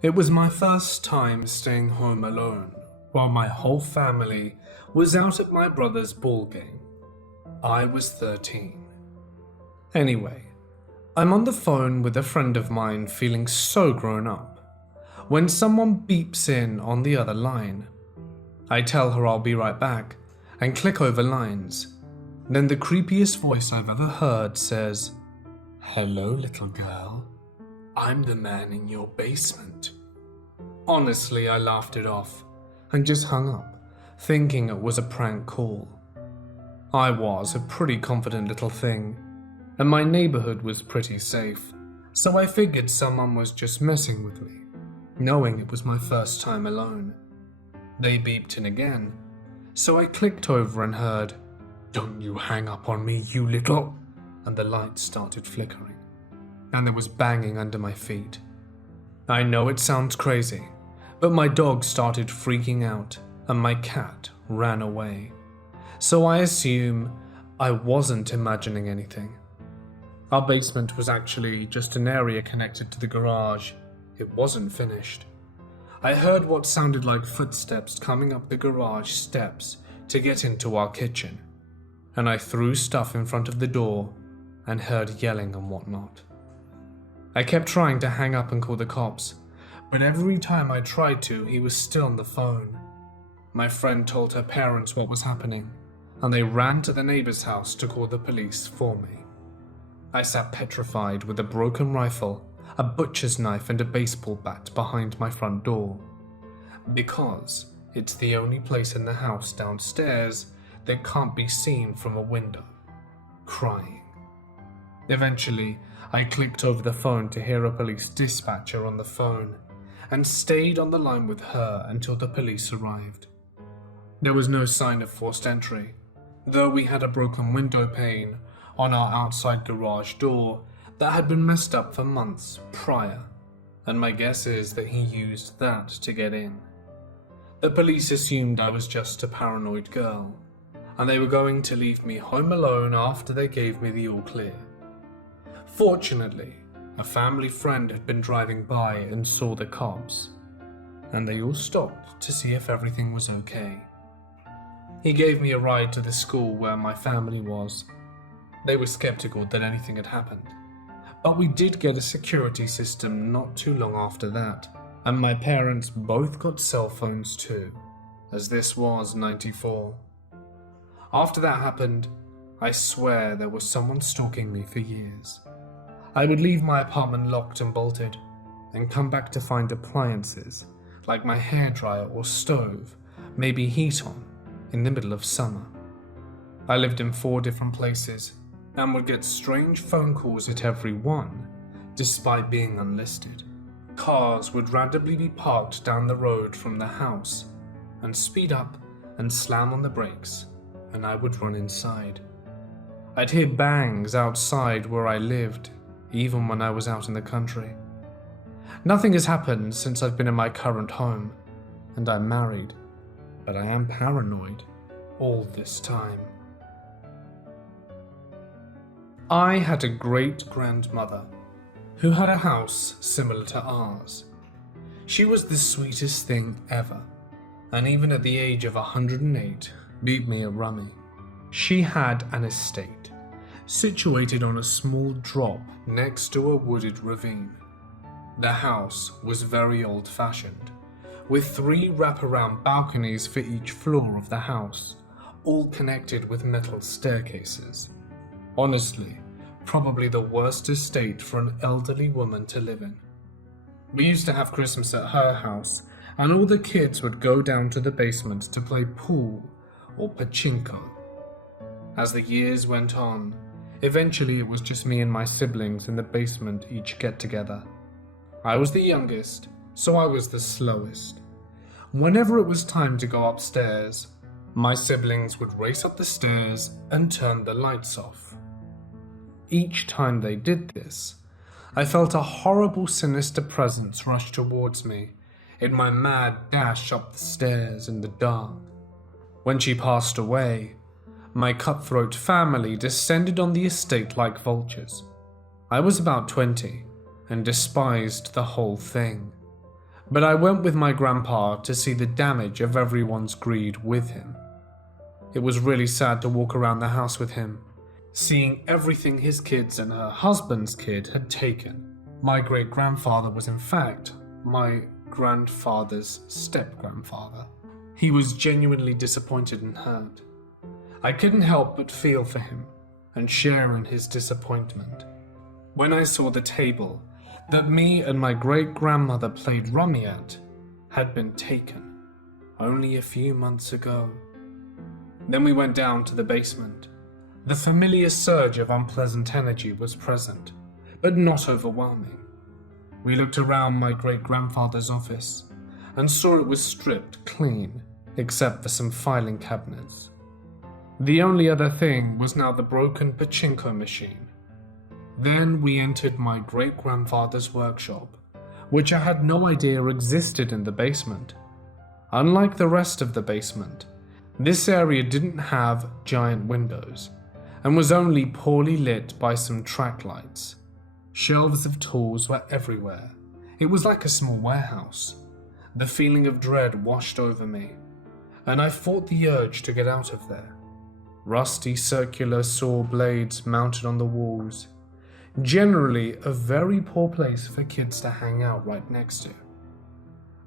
It was my first time staying home alone, while my whole family was out at my brother's ball game. I was 13. Anyway, I'm on the phone with a friend of mine feeling so grown up, when someone beeps in on the other line. I tell her I'll be right back, and click over lines. Then the creepiest voice I've ever heard says, "Hello, little girl. I'm the man in your basement." Honestly, I laughed it off and just hung up, thinking it was a prank call. I was a pretty confident little thing, and my neighborhood was pretty safe, so I figured someone was just messing with me, knowing it was my first time alone. They beeped in again, so I clicked over and heard, "Don't you hang up on me, you little," and the lights started flickering, and there was banging under my feet. I know it sounds crazy, but my dog started freaking out and my cat ran away, so I assume I wasn't imagining anything. Our basement was actually just an area connected to the garage. It wasn't finished. I heard what sounded like footsteps coming up the garage steps to get into our kitchen, and I threw stuff in front of the door and heard yelling and whatnot. I kept trying to hang up and call the cops, but every time I tried to, he was still on the phone. My friend told her parents what was happening, and they ran to the neighbor's house to call the police for me. I sat petrified with a broken rifle, a butcher's knife, and a baseball bat behind my front door, because it's the only place in the house downstairs that can't be seen from a window, crying. Eventually, I clicked over the phone to hear a police dispatcher on the phone, and stayed on the line with her until the police arrived. There was no sign of forced entry, though we had a broken window pane on our outside garage door that had been messed up for months prior, and my guess is that he used that to get in. The police assumed I was just a paranoid girl, and they were going to leave me home alone after they gave me the all clear. Fortunately, a family friend had been driving by and saw the cops, and they all stopped to see if everything was okay. He gave me a ride to the school where my family was. They were skeptical that anything had happened, but we did get a security system not too long after that, and my parents both got cell phones too, as this was '94. After that happened, I swear there was someone stalking me for years. I would leave my apartment locked and bolted, and come back to find appliances, like my hairdryer or stove, maybe heat on, in the middle of summer. I lived in 4 different places, and would get strange phone calls at every one, despite being unlisted. Cars would randomly be parked down the road from the house, and speed up and slam on the brakes, and I would run inside. I'd hear bangs outside where I lived, even when I was out in the country. Nothing has happened since I've been in my current home, and I'm married, but I am paranoid all this time. I had a great-grandmother who had a house similar to ours. She was the sweetest thing ever, and even at the age of 108, beat me at rummy. She had an estate situated on a small drop next to a wooded ravine. The house was very old-fashioned, with 3 wraparound balconies for each floor of the house, all connected with metal staircases. Honestly, probably the worst estate for an elderly woman to live in. We used to have Christmas at her house, and all the kids would go down to the basement to play pool or pachinko. As the years went on, eventually it was just me and my siblings in the basement each get together. I was the youngest, so I was the slowest. Whenever it was time to go upstairs, my siblings would race up the stairs and turn the lights off. Each time they did this, I felt a horrible, sinister presence rush towards me in my mad dash up the stairs in the dark. When she passed away, my cutthroat family descended on the estate like vultures. I was about 20 and despised the whole thing. But I went with my grandpa to see the damage of everyone's greed with him. It was really sad to walk around the house with him, seeing everything his kids and her husband's kid had taken. My great-grandfather was in fact my grandfather's step-grandfather. He was genuinely disappointed and hurt. I couldn't help but feel for him and share in his disappointment. When I saw the table that me and my great-grandmother played rummy at had been taken only a few months ago. Then we went down to the basement. The familiar surge of unpleasant energy was present, but not overwhelming. We looked around my great-grandfather's office and saw it was stripped clean, except for some filing cabinets. The only other thing was now the broken pachinko machine. Then we entered my great-grandfather's workshop, which I had no idea existed in the basement. Unlike the rest of the basement, this area didn't have giant windows and was only poorly lit by some track lights. Shelves of tools were everywhere. It was like a small warehouse. The feeling of dread washed over me, and I fought the urge to get out of there. Rusty circular saw blades mounted on the walls. Generally a very poor place for kids to hang out right next to.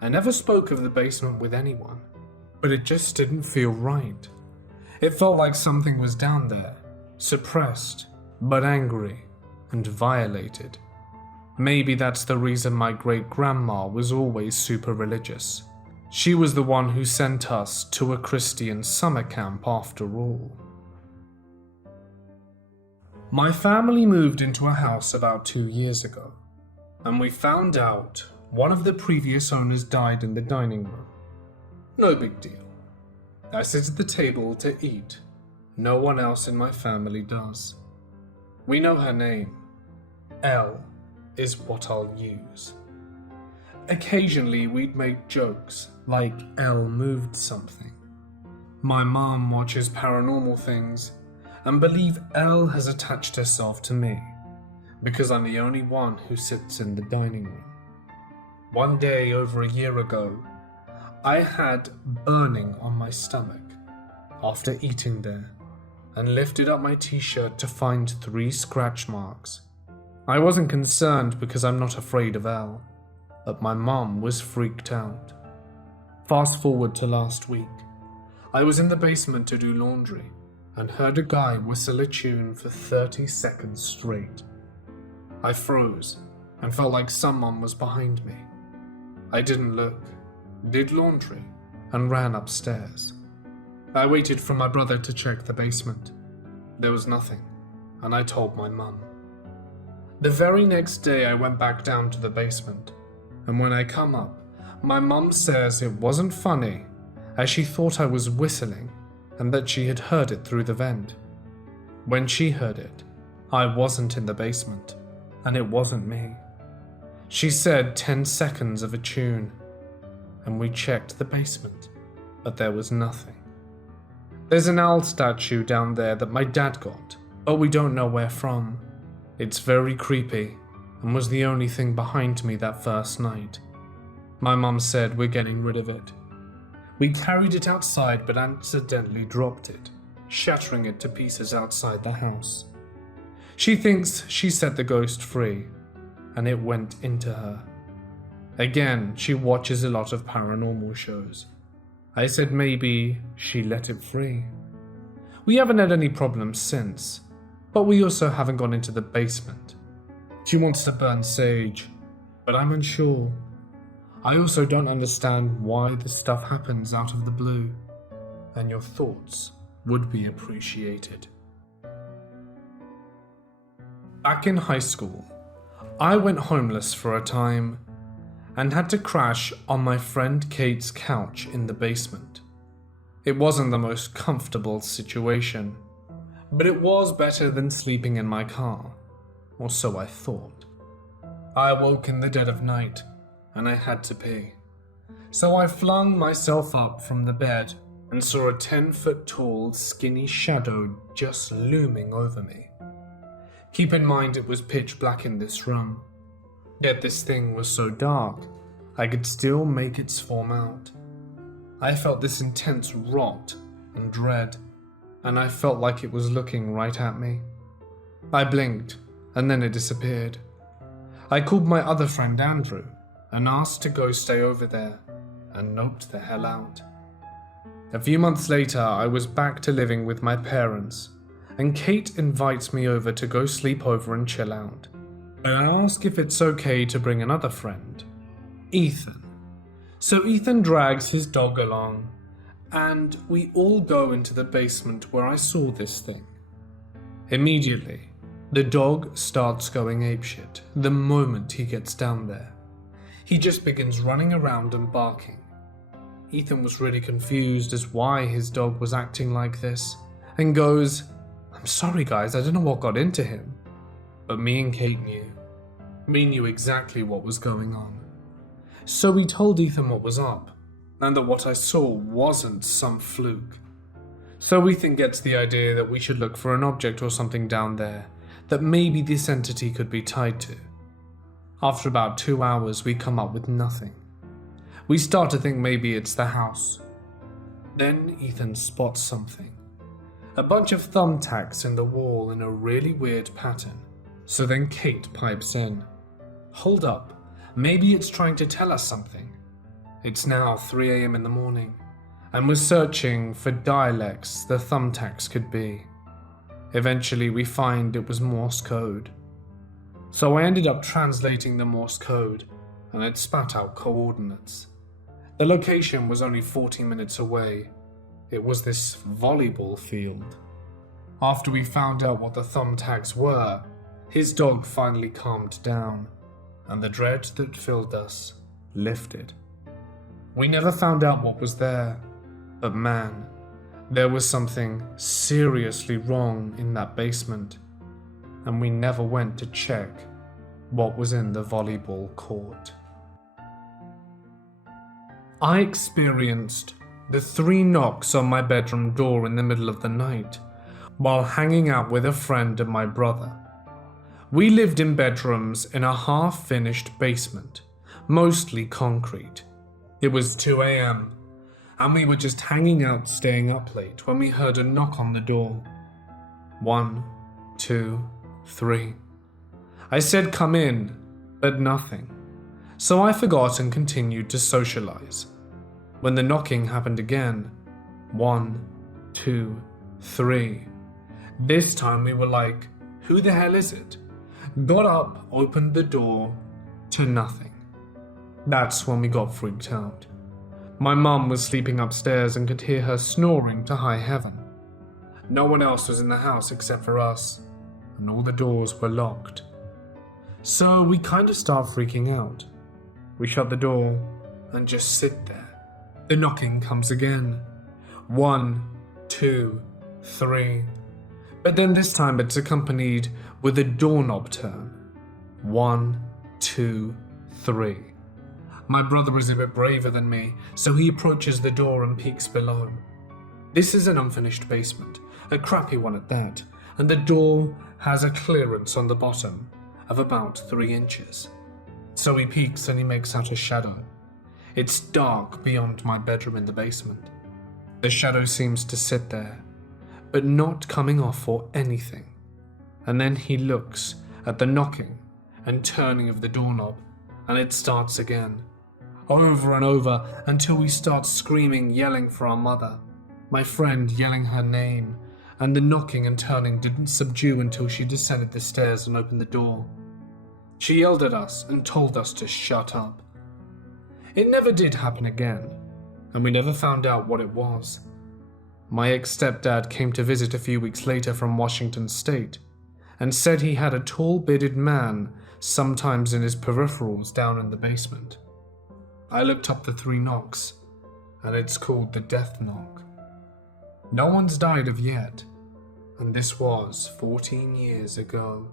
I never spoke of the basement with anyone, but it just didn't feel right. It felt like something was down there, suppressed, but angry, and violated. Maybe that's the reason my great-grandma was always super religious. She was the one who sent us to a Christian summer camp after all. My family moved into a house about 2 years ago, and we found out one of the previous owners died in the dining room. No big deal. I sit at the table to eat. No one else in my family does. We know her name. L is what I'll use. Occasionally we'd make jokes, like L moved something. My mom watches paranormal things and believe Elle has attached herself to me because I'm the only one who sits in the dining room. One day over a year ago, I had burning on my stomach after eating there and lifted up my t-shirt to find 3 scratch marks. I wasn't concerned because I'm not afraid of Elle, but my mum was freaked out. Fast forward to last week. I was in the basement to do laundry and heard a guy whistle a tune for 30 seconds straight. I froze and felt like someone was behind me. I didn't look, did laundry, and ran upstairs. I waited for my brother to check the basement. There was nothing, and I told my mum. The very next day I went back down to the basement, and when I come up, my mum says it wasn't funny, as she thought I was whistling and that she had heard it through the vent. When she heard it, I wasn't in the basement, and it wasn't me. She said 10 seconds of a tune, and we checked the basement, but there was nothing. There's an owl statue down there that my dad got, but we don't know where from. It's very creepy, and was the only thing behind me that first night. My mum said we're getting rid of it. We carried it outside but accidentally dropped it, shattering it to pieces outside the house. She thinks she set the ghost free, and it went into her. Again, she watches a lot of paranormal shows. I said maybe she let it free. We haven't had any problems since, but we also haven't gone into the basement. She wants to burn sage, but I'm unsure. I also don't understand why this stuff happens out of the blue, and your thoughts would be appreciated. Back in high school, I went homeless for a time and had to crash on my friend Kate's couch in the basement. It wasn't the most comfortable situation, but it was better than sleeping in my car, or so I thought. I awoke in the dead of night, and I had to pee. So I flung myself up from the bed and saw a 10-foot-tall, skinny shadow just looming over me. Keep in mind it was pitch black in this room, yet this thing was so dark, I could still make its form out. I felt this intense rot and dread, and I felt like it was looking right at me. I blinked, and then it disappeared. I called my other friend Andrew and asked to go stay over there, and noped the hell out. A few months later, I was back to living with my parents, and Kate invites me over to go sleep over and chill out. And I ask if it's okay to bring another friend, Ethan. So Ethan drags his dog along, and we all go into the basement where I saw this thing. Immediately, the dog starts going apeshit the moment he gets down there. He just begins running around and barking. Ethan was really confused as why his dog was acting like this, and goes, "I'm sorry guys, I don't know what got into him." But me and Kate knew. We knew exactly what was going on. So we told Ethan what was up, and that what I saw wasn't some fluke. So Ethan gets the idea that we should look for an object or something down there that maybe this entity could be tied to. After about 2 hours, we come up with nothing. We start to think maybe it's the house. Then Ethan spots something. A bunch of thumbtacks in the wall in a really weird pattern. So then Kate pipes in. "Hold up, maybe it's trying to tell us something." It's now 3 a.m. in the morning, and we're searching for dialects the thumbtacks could be. Eventually we find it was Morse code. So I ended up translating the Morse code, and it spat out coordinates. The location was only 40 minutes away. It was this volleyball field. After we found out what the thumbtacks were, his dog finally calmed down, and the dread that filled us lifted. We never found out what was there, but man, there was something seriously wrong in that basement, and we never went to check what was in the volleyball court. I experienced the 3 knocks on my bedroom door in the middle of the night while hanging out with a friend and my brother. We lived in bedrooms in a half-finished basement, mostly concrete. It was 2 a.m, and we were just hanging out staying up late when we heard a knock on the door. 1, 2, 3. I said come in, but nothing. So I forgot and continued to socialize. When the knocking happened again, 1, 2, 3. This time we were like, who the hell is it? Got up, opened the door, to nothing. That's when we got freaked out. My mum was sleeping upstairs and could hear her snoring to high heaven. No one else was in the house except for us, and all the doors were locked. So we kind of start freaking out. We shut the door and just sit there. The knocking comes again. 1, 2, 3. But then this time it's accompanied with a doorknob turn. 1, 2, 3. My brother is a bit braver than me, so he approaches the door and peeks below. This is an unfinished basement, a crappy one at that, and the door has a clearance on the bottom of about 3 inches. So he peeks and he makes out a shadow. It's dark beyond my bedroom in the basement. The shadow seems to sit there, but not coming off or anything. And then he looks at the knocking and turning of the doorknob, and it starts again, over and over, until we start screaming, yelling for our mother, my friend yelling her name, and the knocking and turning didn't subdue until she descended the stairs and opened the door. She yelled at us and told us to shut up. It never did happen again, and we never found out what it was. My ex-stepdad came to visit a few weeks later from Washington State, and said he had a tall bearded man sometimes in his peripherals down in the basement. I looked up the 3 knocks, and it's called the death knock. No one's died of yet, and this was 14 years ago.